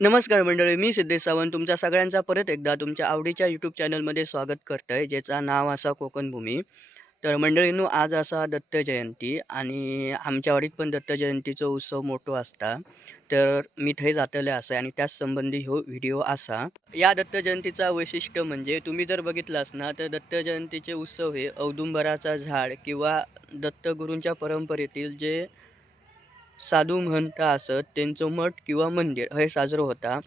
नमस्कार मंडळी मी सिद्धेश सावंत. तुमच्या सगळ्यांचा परत एकदा तुमच्या आवडीच्या यूट्यूब चॅनलमध्ये स्वागत करतं आहे ज्याचा नाव असा कोकणभूमी तर मंडळींनो आज असा दत्त जयंती आणि आमच्या वाडीत पण दत्त जयंतीचो उत्सव मोठो असता. तर मी थंय जातले असा आणि त्याच संबंधी हो व्हिडिओ असा. या दत्त जयंतीचा वैशिष्ट्य म्हणजे तुम्ही जर बघितलं असणार तर दत्त जयंतीचे उत्सव हे औदुंबराचा झाड किंवा दत्तगुरूंच्या परंपरेतील जे साधू महंत असत त्यांचं मठ किंवा मंदिर हे साजरं होता.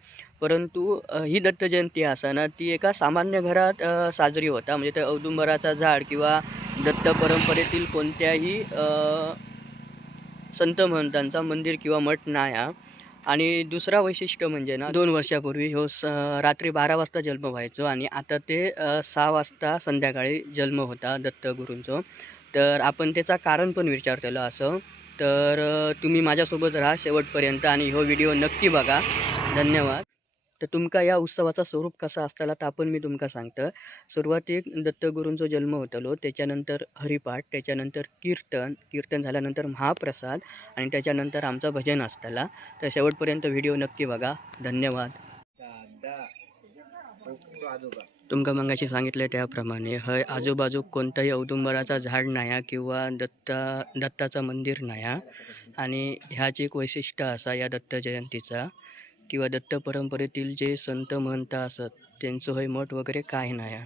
परंतु ही दत्त जयंती असाना ती एका सामान्य घरात साजरी होता. म्हणजे त्या औदुंबराचा झाड किंवा दत्त परंपरेतील कोणत्याही संत महंतांचा मंदिर किंवा मठ नाही. हा. आणि दुसरा वैशिष्ट्य म्हणजे ना दोन वर्षापूर्वी हो स रात्री बारा वाजता जन्म व्हायचो आणि आता ते सहा वाजता संध्याकाळी जन्म होता दत्तगुरूंचो तर आपण त्याचा कारण पण विचारलेलं असं. तर तुम्ही माझ्यासोबत राहा शेवटपर्यंत आणि हो व्हिडिओ नक्की बघा. धन्यवाद. तर तुमका या उत्सवाचा स्वरूप कसा असताला तर आपण मी तुमका सांगतं. सुरुवातीक दत्तगुरूंचो जन्म होतलो त्याच्यानंतर हरिपाठ त्याच्यानंतर कीर्तन कीर्तन झाल्यानंतर महाप्रसाद आणि त्याच्यानंतर आमचा भजन असताला. तर शेवटपर्यंत व्हिडिओ नक्की बघा. धन्यवाद. तुमका मगाशी सांगितलं त्याप्रमाणे हय आजूबाजूक कोणताही औदुंबराचा झाड नाही किंवा दत्ता दत्ताचं मंदिर नाही आणि ह्याच एक वैशिष्ट्य असा या दत्त जयंतीचा किंवा दत्त परंपरेतील जे संत महंत असत त्यांचं हय मठ वगैरे काय नाही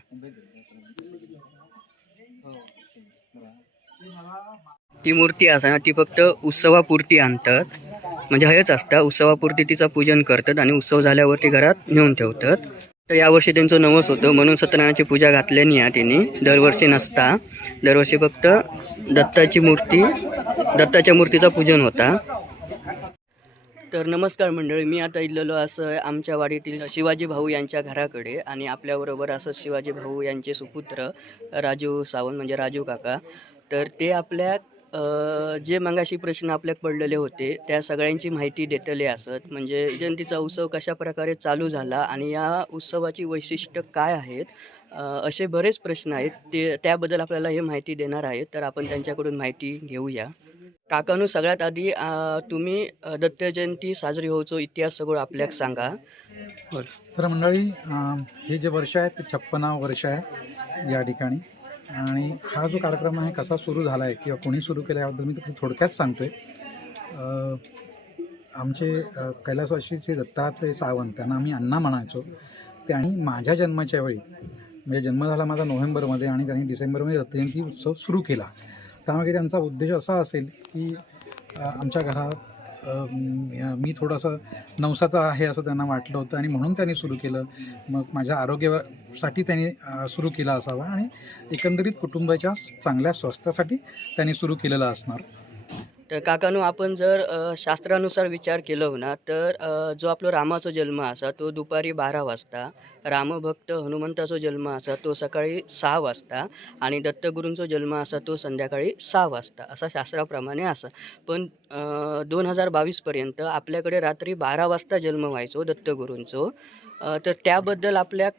ती मूर्ती असा ना ती फक्त उत्सवापुरती आणतात. म्हणजे हयच असता उत्सवापुरती तिचं पूजन करतात आणि उत्सव झाल्यावरती घरात नेऊन ठेवतात. तर यावर्षी त्यांचं नवस होतं म्हणून सत्यनारायणाची पूजा घातल्यानी आहे त्यांनी दरवर्षी नसता. दरवर्षी फक्त दत्ताची मूर्ती दत्ताच्या मूर्तीचा पूजन होता. तर नमस्कार मंडळी मी आता इल्लेलो असं आमच्या वाडीतील शिवाजी भाऊ यांच्या घराकडे आणि आपल्याबरोबर असं शिवाजी भाऊ यांचे सुपुत्र राजू सावंत म्हणजे राजू काका. तर ते आपल्या जे मगाशी प्रश्न आपल्याक पडलेले होते त्या सगळ्यांची माहिती देतले असत. म्हणजे जयंतीचा उत्सव कशा प्रकारे चालू झाला आणि या उत्सवाची वैशिष्ट्य काय आहेत? असे बरेच प्रश्न आहेत. ते त्याबद्दल आपल्याला हे माहिती देणार आहेत. तर आपण त्यांच्याकडून माहिती घेऊया. काकानू सगळ्यात आधी तुम्ही दत्त जयंती साजरी होऊचो इतिहास सगळं आपल्याक सांगा. बरं. तर मंडळी हे जे वर्ष आहे ते छप्पनावं वर्ष आहे या ठिकाणी. आणि हा जो कार्यक्रम आहे कसा सुरू झाला आहे किंवा कोणी सुरू केला याबद्दल मी तर थोडक्यात सांगतोय. आहे आमचे कैलासवाशीचे दत्तात्रय सावंत त्यांना आम्ही अण्णा म्हणायचो. त्यांनी माझ्या जन्माच्या वेळी म्हणजे जन्म झाला माझा नोव्हेंबरमध्ये आणि त्यांनी डिसेंबरमध्ये दत्तजयंती उत्सव सुरू केला. त्यामागे त्यांचा उद्देश असा असेल की आमच्या घरात मी थोडंसं नवसाचं आहे असं त्यांना वाटलं होतं आणि म्हणून त्यांनी सुरू केलं. मग माझ्या आरोग्यासाठी त्यांनी सुरू केला असावा आणि एकंदरीत कुटुंबाच्या चांगल्या स्वास्थ्यासाठी त्यांनी सुरू केलेलं असणार. तर काकानू आपण जर शास्त्रानुसार विचार केलो ना तर जो आपलो रामाचो जन्म असा तो दुपारी बारा वाजता रामभक्त हनुमंताचो जन्म असा तो सकाळी सहा वाजता आणि दत्तगुरूंचो जन्म असा तो संध्याकाळी सहा वाजता असा शास्त्राप्रमाणे असा. पण दोन हजार बावीसपर्यंत आपल्याकडे रात्री बारा वाजता जन्म व्हायचो दत्तगुरूंचो. तर त्याबद्दल आपल्या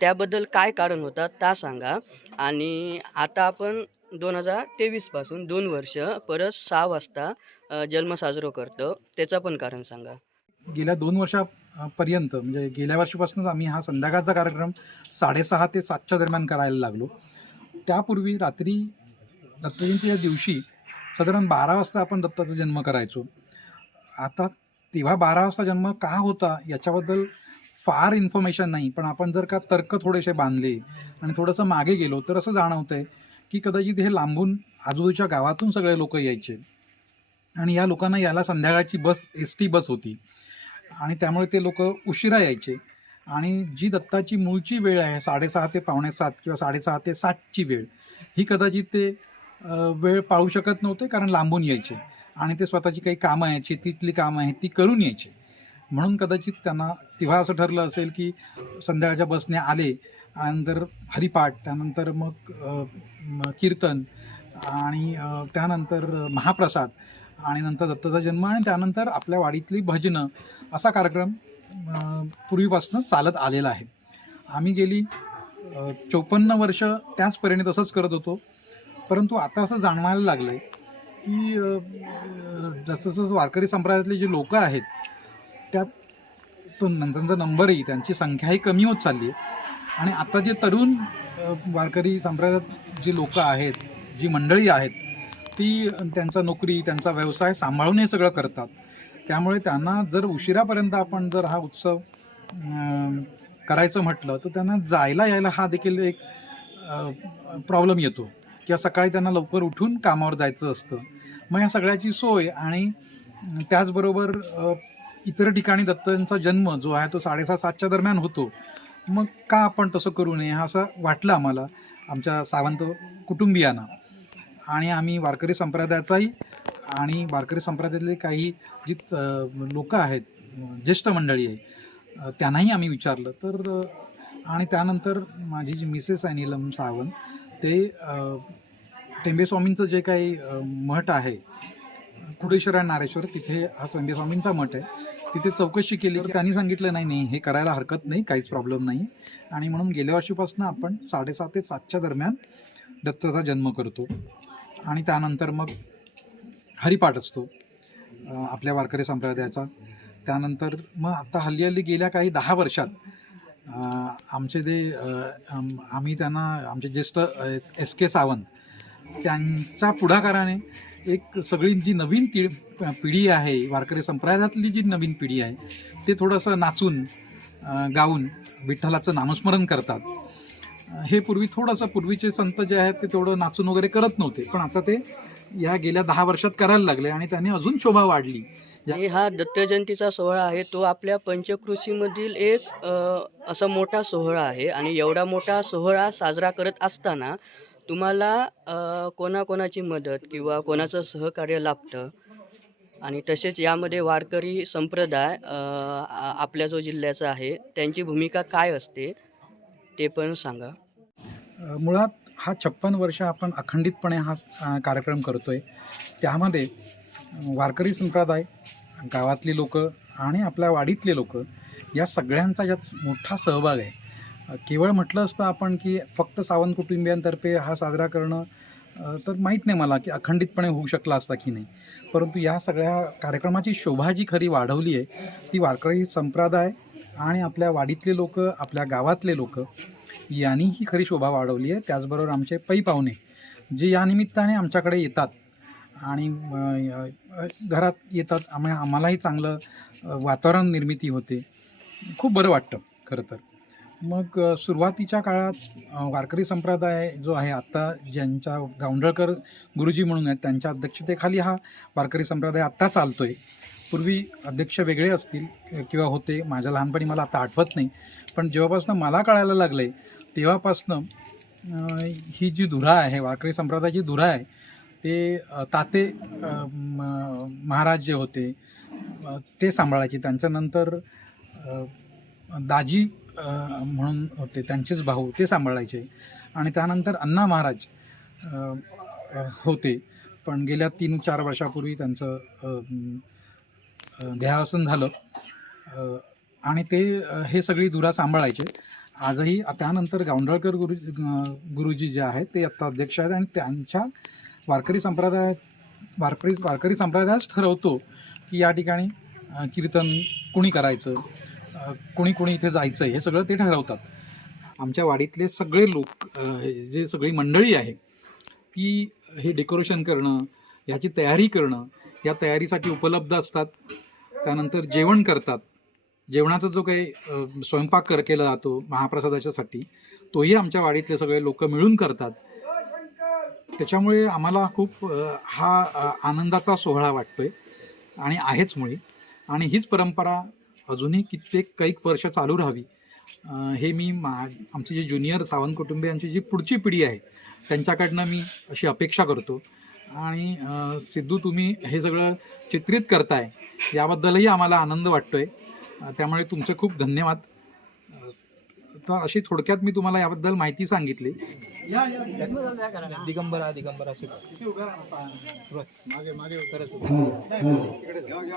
त्याबद्दल काय कारण होता ता सांगा. आणि आता आपण दोन हजार तेवीसपासून दोन वर्ष परत सहा वाजता जन्म साजरो करतो. त्याचं पण कारण सांगा. गेल्या दोन वर्षापर्यंत म्हणजे गेल्या वर्षीपासूनच आम्ही हा संध्याकाळचा कार्यक्रम साडेसहा ते सातच्या दरम्यान करायला लागलो. त्यापूर्वी रात्री दत्तजयंतीच्या दिवशी साधारण बारा वाजता आपण दत्ताचा जन्म करायचो. आता तेव्हा बारा वाजता जन्म का होता याच्याबद्दल फार इन्फॉर्मेशन नाही. पण आपण जर का तर्क थोडेसे बांधले आणि थोडंसं मागे गेलो तर असं जाणवतं आहे की कदाचित हे लांबून आजूबाजूच्या गावातून सगळे लोक यायचे. आणि या लोकांना याला संध्याकाळची बस एस टी बस होती. आणि त्यामुळे ते लोक उशिरा यायचे. आणि जी दत्ताची मूळची वेळ आहे साडेसहा ते पावणे सात किंवा साडेसहा ते सातची वेळ ही कदाचित ते वेळ पाळू शकत नव्हते कारण लांबून यायचे. आणि ते स्वतःची काही कामं आहेत शेतीतली कामं आहेत ती करून यायचे. म्हणून कदाचित त्यांना तेव्हा असं ठरलं असेल की संध्याकाळच्या बसने आले त्यानंतर हरिपाठ त्यानंतर मग कीर्तन आणि त्यानंतर महाप्रसाद आणि नंतर दत्ताचा जन्म आणि त्यानंतर आपल्या वाडीतली भजनं असा कार्यक्रम पूर्वीपासून चालत आलेला आहे. आम्ही गेली चौपन्न वर्ष त्याच परीने तसंच करत होतो. परंतु आता असं जाणवायला लागलं आहे की अ, जसं जसं वारकरी संप्रदायातले जे लोक आहेत त्यात तो त्यांचा नंबरही त्यांची संख्याही कमी होत चालली आहे. आणि आता जे तरुण वारकरी संप्रदायात जी लोकं आहेत जी मंडळी आहेत ती त्यांचा नोकरी त्यांचा व्यवसाय सांभाळून हे सगळं करतात. त्यामुळे त्यांना जर उशिरापर्यंत आपण जर हा उत्सव करायचं म्हटलं तर त्यांना जायला यायला हा देखील एक प्रॉब्लेम येतो. किंवा सकाळी त्यांना लवकर उठून कामावर जायचं असतं. मग या सगळ्याची सोय आणि त्याचबरोबर इतर ठिकाणी दत्तांचा जन्म जो आहे तो साडेसात सातच्या दरम्यान होतो. मग का आपण तसं करू नये? हा असं वाटलं आम्हाला आमच्या सावंत कुटुंबियांना. आणि आम्ही वारकरी संप्रदायाचाही आणि वारकरी संप्रदायातले काही जी लोक आहेत ज्येष्ठ मंडळी आहे त्यांनाही आम्ही विचारलं. तर आणि त्यानंतर माझी जी मिसेस आहे नीलम सावंत ते टेंबेस्वामींचं जे काही मठ आहे कुडेश्वर आणि नारेश्वर तिथे हा टेंबेस्वामींचा मठ आहे. तिथे चौकशी केली तर त्यांनी सांगितलं नाही नाही हे करायला हरकत नाही काहीच प्रॉब्लेम नाही. आणि म्हणून गेल्या वर्षीपासून आपण साडेसात ते सातच्या दरम्यान दत्ताचा जन्म करतो. आणि त्यानंतर मग हरिपाठ असतो आपल्या वारकरी संप्रदायाचा. त्यानंतर मग आता हल्ली हल्ली गेल्या काही दहा वर्षात आमचे जे आम्ही त्यांना आमचे ज्येष्ठ एस के सावंत त्यांच्या पुढाकाराने एक सगळी जी नवीन ती पिढी आहे वारकरी संप्रदायातली जी नवीन पिढी आहे ते थोडंसं नाचून गाऊन विठ्ठलाचं नामस्मरण करतात. हे पूर्वी थोडंसं पूर्वीचे संत जे आहेत ते थोडं नाचून वगैरे करत नव्हते. पण आता ते या गेल्या दहा वर्षात करायला लागले आणि त्यांनी अजून शोभा वाढली. हा दत्त जयंतीचा सोहळा आहे तो आपल्या पंचकृषीमधील एक असा मोठा सोहळा आहे. आणि एवढा मोठा सोहळा साजरा करत असताना तुम्हाला कोणाकोणाची मदत किंवा कोणाचं सहकार्य लाभतं? आणि तसेच यामध्ये वारकरी संप्रदाय आपल्या जो जिल्ह्याचा आहे त्यांची भूमिका काय असते ते पण सांगा. मुळात हा छप्पन वर्ष आपण अखंडितपणे हा कार्यक्रम करतो आहे त्यामध्ये वारकरी संप्रदाय गावातली लोक आणि आपल्या वाडीतले लोक या सगळ्यांचा यात मोठा सहभाग आहे. केवळ म्हटलं असतं आपण की फक्त सावंत कुटुंबियांतर्फे हा साजरा करणं तर माहीत नाही मला की अखंडितपणे होऊ शकला असता की नाही. परंतु या सगळ्या कार्यक्रमाची शोभा जी खरी वाढवली आहे ती वारकरी संप्रदाय आणि आपल्या वाडीतले लोक आपल्या गावातले लोक यांनी ही खरी शोभा वाढवली आहे. त्याचबरोबर आमचे पै पाहुणे जे या निमित्ताने आमच्याकडे येतात आणि घरात येतात. आम्ही आम्हालाही चांगलं वातावरण निर्मिती होते. खूप बरं वाटतं खरं तर. मग सुरुवातीच्या काळात वारकरी संप्रदाय जो आहे आत्ता ज्यांच्या गावंडळकर गुरुजी म्हणून आहेत त्यांच्या अध्यक्षतेखाली हा वारकरी संप्रदाय आत्ता चालतो आहे पूर्वी अध्यक्ष वेगळे असतील किंवा होते माझ्या लहानपणी मला आता आठवत नाही पण जेव्हापासून मला कळायला लागलं आहे तेव्हापासनं ही जी धुरा आहे वारकरी संप्रदायाची धुरा आहे ते ताते महाराज जे होते ते सांभाळायचे. त्यांच्यानंतर दाजी म्हणून होते त्यांचेच भाऊ ते सांभाळायचे. आणि त्यानंतर अण्णा महाराज होते. पण गेल्या तीन चार वर्षापूर्वी त्यांचं अ, देहावसन झालं. आणि ते हे सगळी धुरा सांभाळायचे. आजही त्यानंतर गावंडळकर गुरु गुरुजी जे आहेत ते आत्ता अध्यक्ष आहेत आणि त्यांच्या वारकरी संप्रदाय वारकरी वारकरी संप्रदायच ठरवतो की या ठिकाणी कीर्तन कुणी करायचं? कोणी कोणी इथे जायचं हे सगळं ते ठरवतात. आमच्या वाडीतले सगळे लोक हे जे सगळी मंडळी आहे ती हे डेकोरेशन करणं ह्याची तयारी करणं या तयारीसाठी उपलब्ध असतात. त्यानंतर जेवण करतात. जेवणाचा जो काही स्वयंपाक कर केला जातो महाप्रसादाच्यासाठी तोही आमच्या वाडीतले सगळे लोक मिळून करतात. त्याच्यामुळे आम्हाला खूप हा आनंदाचा सोहळा वाटतोय आणि आहेच मुळी. आणि हीच परंपरा अजूनही कित्येक कैक वर्ष चालू राहावी. हे मी मा आमचे जे ज्युनियर सावंत कुटुंबियांची जी पुढची पिढी आहे त्यांच्याकडनं मी अशी अपेक्षा करतो. आणि सिद्धू तुम्ही हे सगळं चित्रित करताय याबद्दलही आम्हाला आनंद वाटतोय. आहे त्यामुळे तुमचे खूप धन्यवाद. तर अशी थोडक्यात मी तुम्हाला याबद्दल माहिती सांगितली. दिगंबरा दिगंबरा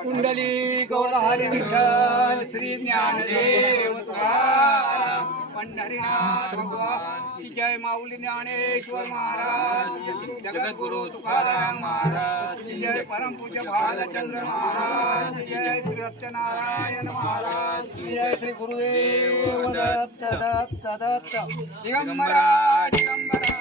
कुंडली गौर हरी विठ्ठल श्री ज्ञानदेव पंढऱ्या भगवान जय माऊली ज्ञानेश्वर महाराज. जगद्गुरु तुकाराम महाराज. जय परमपूज्य भालचंद्र महाराज. जय श्री सत्यनारायण महाराज. जय Shri Gurudev Datta Datta Datta. Digambara Digambara.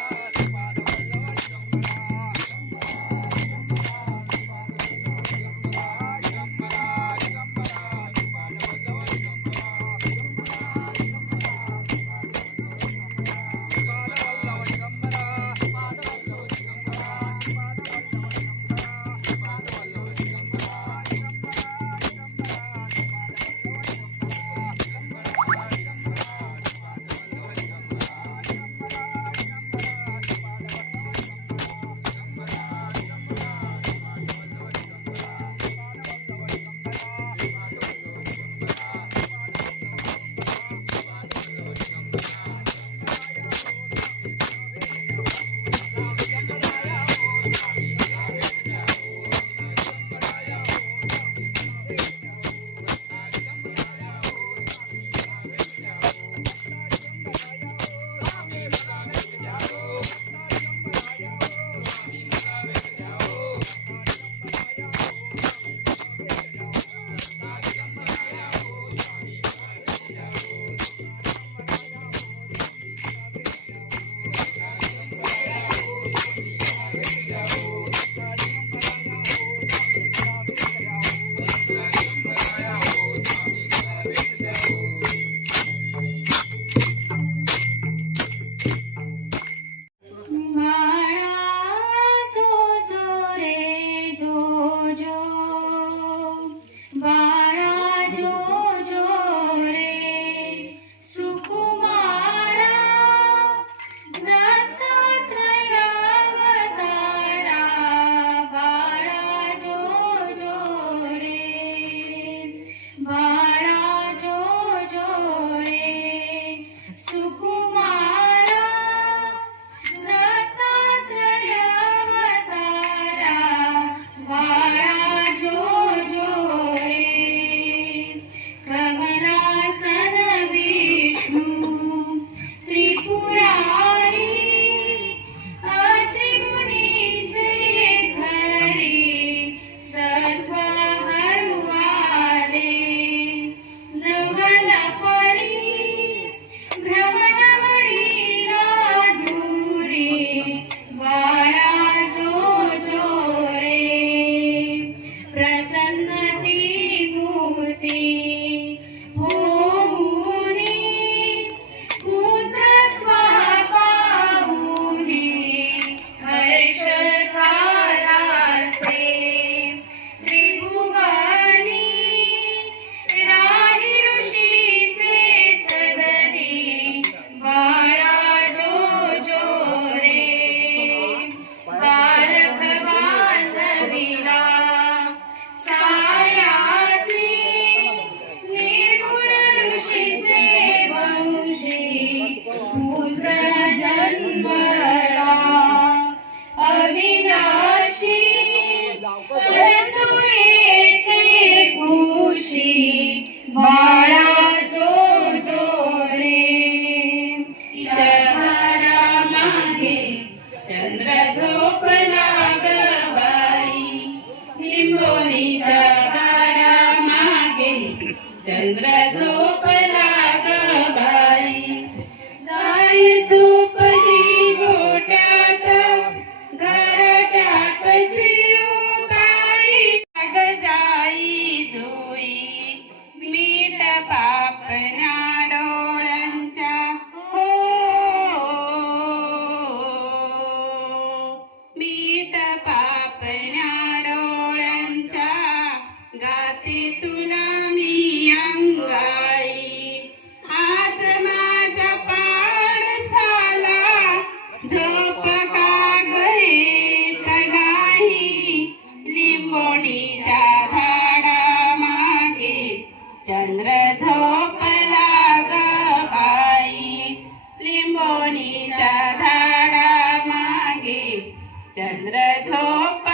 Then they talk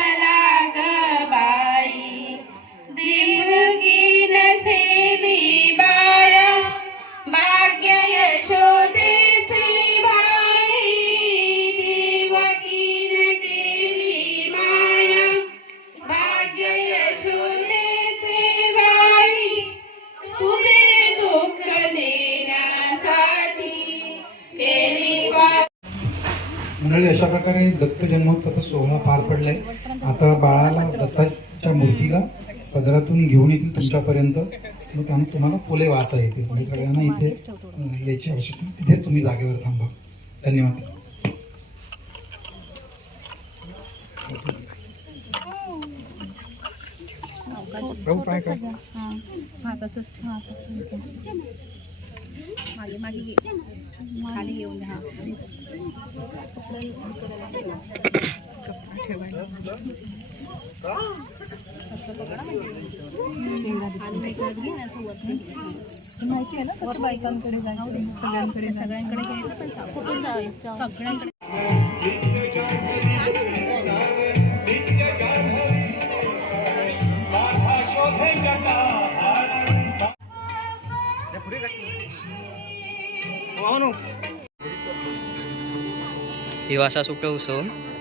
जन्मोत्सवाचा सोहळा पार पडलाय. आता बाळाला दत्ताच्या मूर्तीला पदरातून घेऊन येतील तुमच्यापर्यंत. मग त्यामुळे तुम्हाला फुले वाहता येतील. म्हणजे सगळ्यांना इथे यायची आवश्यकता तिथेच तुम्ही जागेवर थांबा. धन्यवाद. प्रभू काय काय हा तसंच ठेव. तसंच मागे मागे ये. खाली येऊन हा. माहिती आहे ना कसं बायकांकडे जायचं सगळ्यांकडे सगळ्यांकडे घ्यायचं पण सा- कुठून जायचं सगळ्यांकडे दिवासा सुट Jhalkesh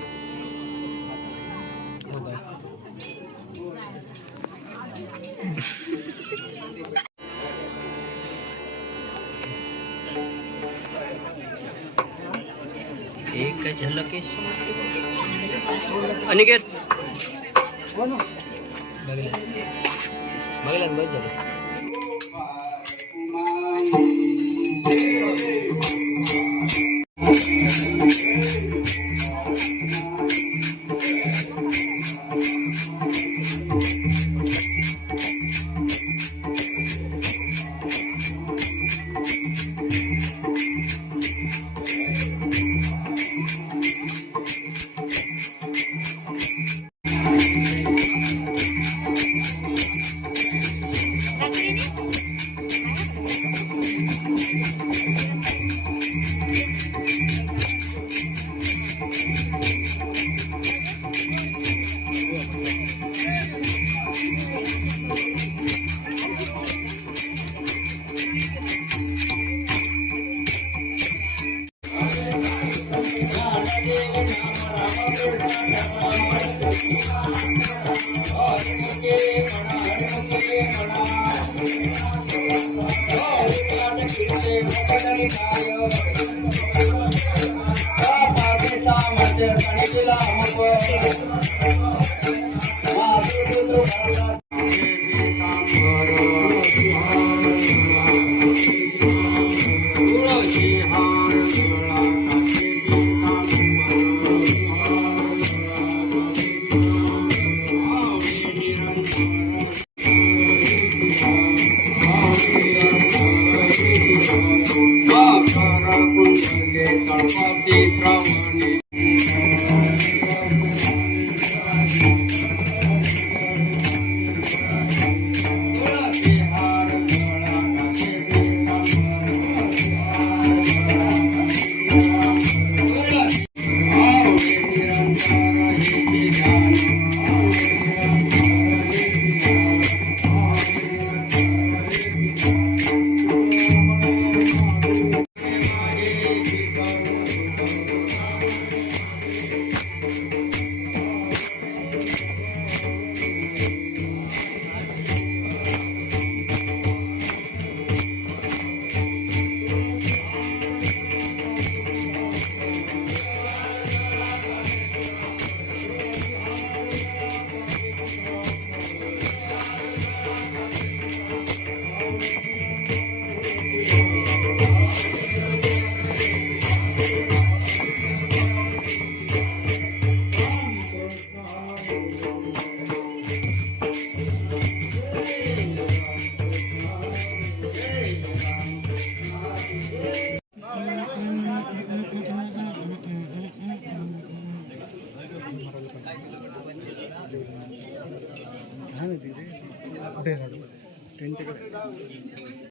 अनिकेत बघलं बघलं बस झालं कुठे आहे? टेंट